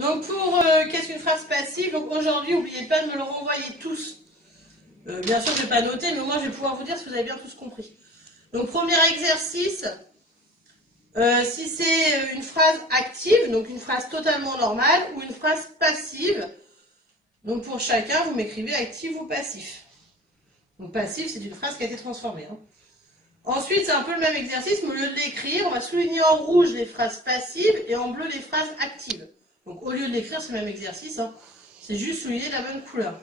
Donc pour qu'est-ce qu'une phrase passive, donc aujourd'hui, n'oubliez pas de me le renvoyer tous. Bien sûr, je ne vais pas noter, mais moi je vais pouvoir vous dire si vous avez bien tous compris. Donc premier exercice, si c'est une phrase active, donc une phrase totalement normale, ou une phrase passive, donc pour chacun, vous m'écrivez actif ou passif. Donc passif, c'est une phrase qui a été transformée. Ensuite, c'est un peu le même exercice, mais au lieu de l'écrire, on va souligner en rouge les phrases passives et en bleu les phrases actives. Donc au lieu de l'écrire, c'est le même exercice, c'est juste souligner la bonne couleur.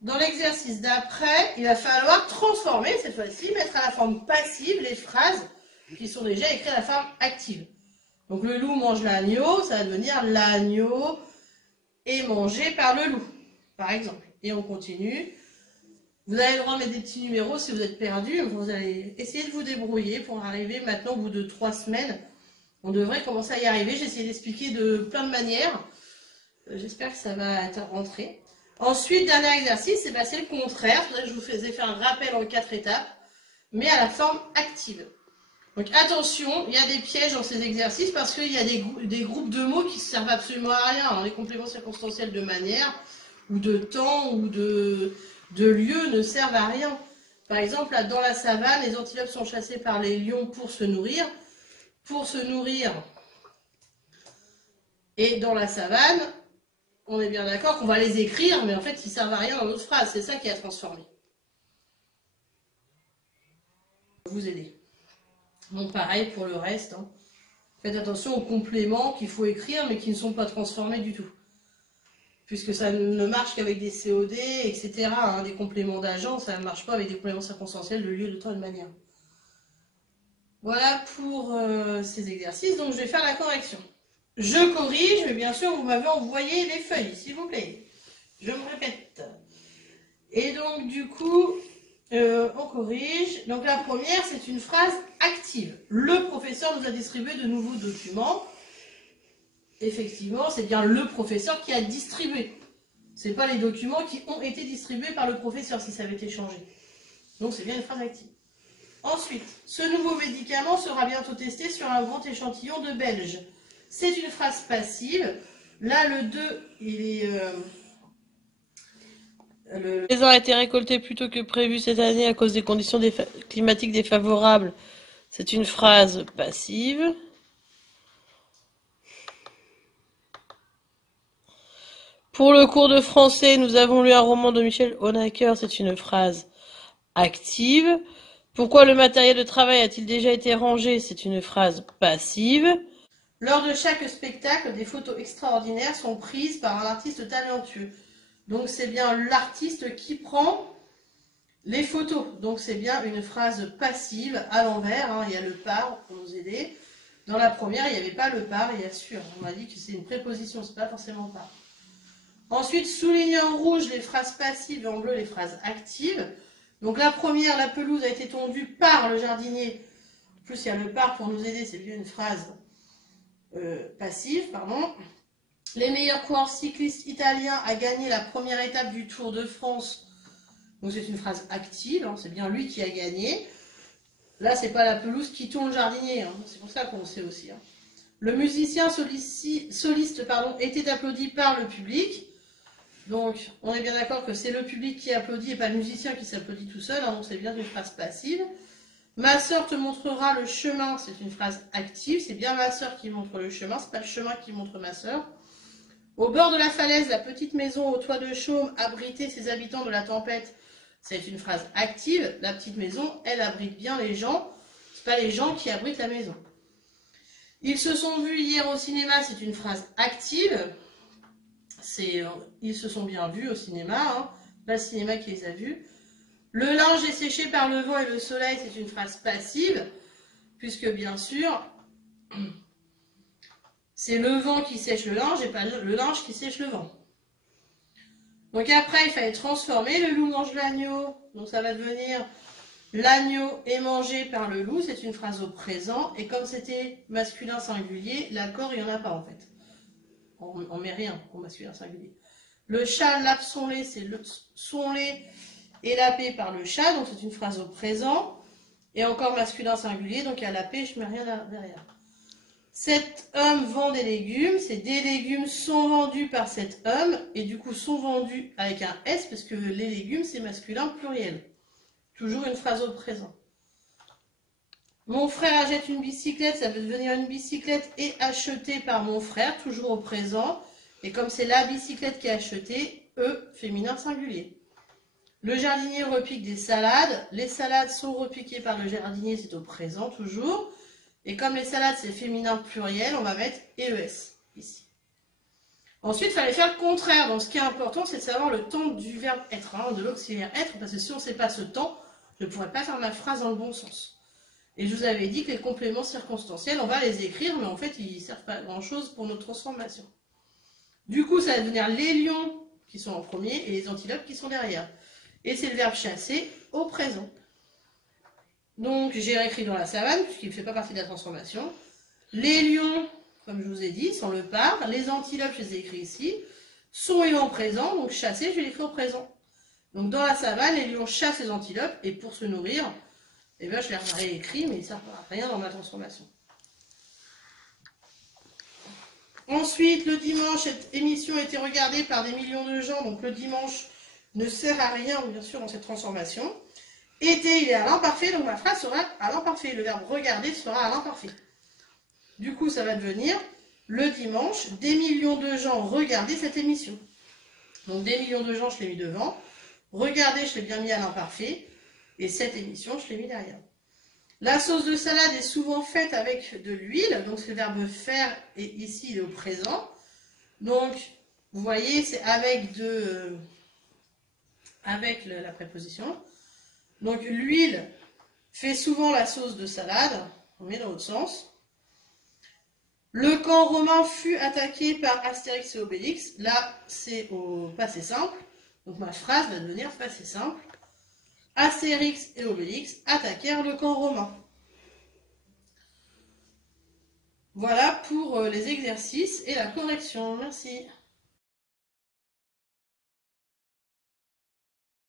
Dans l'exercice d'après, il va falloir transformer, cette fois-ci, mettre à la forme passive les phrases qui sont déjà écrites à la forme active. Donc le loup mange l'agneau, ça va devenir l'agneau est mangé par le loup, par exemple. Et on continue. Vous avez le droit de mettre des petits numéros si vous êtes perdu. Vous allez essayer de vous débrouiller pour arriver maintenant au bout de 3 semaines. On devrait commencer à y arriver. J'ai essayé d'expliquer de plein de manières. J'espère que ça va être rentré. Ensuite, dernier exercice, c'est le contraire. Je vous faisais faire un rappel en 4 étapes, mais à la forme active. Donc attention, il y a des pièges dans ces exercices parce qu'il y a des groupes de mots qui ne servent absolument à rien. Les compléments circonstanciels de manière, ou de temps, ou de lieu ne servent à rien. Par exemple, là, dans la savane, les antilopes sont chassées par les lions pour se nourrir. Pour se nourrir. Et dans la savane, on est bien d'accord qu'on va les écrire, mais en fait, ils ne servent à rien dans notre phrase. C'est ça qui a transformé. Vous aider. Donc pareil pour le reste. Faites attention aux compléments qu'il faut écrire, mais qui ne sont pas transformés du tout. Puisque ça ne marche qu'avec des COD, etc. Des compléments d'agent, ça ne marche pas avec des compléments circonstanciels de lieu, de temps et de manière. Voilà pour ces exercices. Donc je vais faire la correction. Je corrige, mais bien sûr, vous m'avez envoyé les feuilles, s'il vous plaît. Je me répète. Et donc, du coup, on corrige. Donc, la première, c'est une phrase active. Le professeur nous a distribué de nouveaux documents. Effectivement, c'est bien le professeur qui a distribué. Ce n'est pas les documents qui ont été distribués par le professeur, si ça avait été changé. Donc, c'est bien une phrase active. Ensuite, ce nouveau médicament sera bientôt testé sur un grand échantillon de Belges. C'est une phrase passive. Là, le 2, il est... Le raisin a été récolté plus tôt que prévu cette année à cause des conditions climatiques défavorables. C'est une phrase passive. Pour le cours de français, nous avons lu un roman de Michel Honecker. C'est une phrase active. Pourquoi le matériel de travail a-t-il déjà été rangé? C'est une phrase passive. Lors de chaque spectacle, des photos extraordinaires sont prises par un artiste talentueux. Donc c'est bien l'artiste qui prend les photos. Donc c'est bien une phrase passive à l'envers. Il y a le par pour nous aider. Dans la première, il n'y avait pas le par, il y a sur. On m'a dit que c'est une préposition, c'est pas forcément par. Ensuite, souligner en rouge les phrases passives et en bleu les phrases actives. Donc la première, la pelouse a été tondue par le jardinier. En plus, il y a le par pour nous aider, c'est bien une phrase passive, pardon. Les meilleurs coureurs cyclistes italiens a gagné la première étape du Tour de France. Donc c'est une phrase active, c'est bien lui qui a gagné. Là, c'est pas la pelouse qui tourne le jardinier, c'est pour ça qu'on le sait aussi. Le musicien soliste était applaudi par le public. Donc, on est bien d'accord que c'est le public qui applaudit et pas le musicien qui s'applaudit tout seul. Donc c'est bien une phrase passive. Ma sœur te montrera le chemin, c'est une phrase active. C'est bien ma sœur qui montre le chemin, c'est pas le chemin qui montre ma sœur. Au bord de la falaise, la petite maison au toit de chaume abritait ses habitants de la tempête. C'est une phrase active. La petite maison, elle abrite bien les gens. Ce pas les gens qui abritent la maison. Ils se sont vus hier au cinéma, c'est une phrase active. Ils se sont bien vus au cinéma, pas le cinéma qui les a vus. Le linge est séché par le vent et le soleil, c'est une phrase passive, puisque bien sûr, c'est le vent qui sèche le linge et pas le linge qui sèche le vent. Donc après, il fallait transformer. Le loup mange l'agneau, donc ça va devenir l'agneau est mangé par le loup, c'est une phrase au présent. Et comme c'était masculin singulier, l'accord, il n'y en a pas en fait. On met rien au masculin singulier. Le chat lave son lait, c'est son lait est lapé par le chat, donc c'est une phrase au présent. Et encore masculin singulier, donc il y a lapé, je ne mets rien derrière. Cet homme vend des légumes, c'est des légumes sont vendus par cet homme, et du coup sont vendus avec un S, parce que les légumes c'est masculin pluriel. Toujours une phrase au présent. Mon frère achète une bicyclette, ça veut devenir une bicyclette est achetée par mon frère, toujours au présent. Et comme c'est la bicyclette qui est achetée, E, féminin singulier. Le jardinier repique des salades. Les salades sont repiquées par le jardinier, c'est au présent toujours. Et comme les salades c'est féminin pluriel, on va mettre EES ici. Ensuite, il fallait faire le contraire. Donc ce qui est important, c'est de savoir le temps du verbe être, hein, de l'auxiliaire être, parce que si on ne sait pas ce temps, je ne pourrais pas faire ma phrase dans le bon sens. Et je vous avais dit que les compléments circonstanciels, on va les écrire, mais en fait, ils ne servent pas à grand-chose pour notre transformation. Du coup, ça va devenir les lions qui sont en premier et les antilopes qui sont derrière. Et c'est le verbe chasser au présent. Donc, j'ai réécrit dans la savane, puisqu'il ne fait pas partie de la transformation. Les lions, comme je vous ai dit, sont le par. Les antilopes, je les ai écrits ici. Sont et en présent, donc chasser, je vais l'écrire au présent. Donc, dans la savane, les lions chassent les antilopes, et pour se nourrir, eh bien, je les réécris, mais ça ne sert à rien dans ma transformation. Ensuite, le dimanche, cette émission a été regardée par des millions de gens, donc le dimanche ne sert à rien, bien sûr, dans cette transformation. Été, il est à l'imparfait, donc ma phrase sera à l'imparfait. Le verbe regarder sera à l'imparfait. Du coup, ça va devenir le dimanche, des millions de gens regardaient cette émission. Donc, des millions de gens, je l'ai mis devant. Regarder, je l'ai bien mis à l'imparfait. Et cette émission, je l'ai mis derrière. La sauce de salade est souvent faite avec de l'huile. Donc, c'est le verbe faire. Et ici, il est au présent. Donc, vous voyez, c'est avec la préposition. Donc, l'huile fait souvent la sauce de salade. On met dans l'autre sens. Le camp romain fut attaqué par Astérix et Obélix. Là, c'est au passé simple. Donc, ma phrase va devenir passé simple. Astérix et Obélix attaquèrent le camp romain. Voilà pour les exercices et la correction. Merci.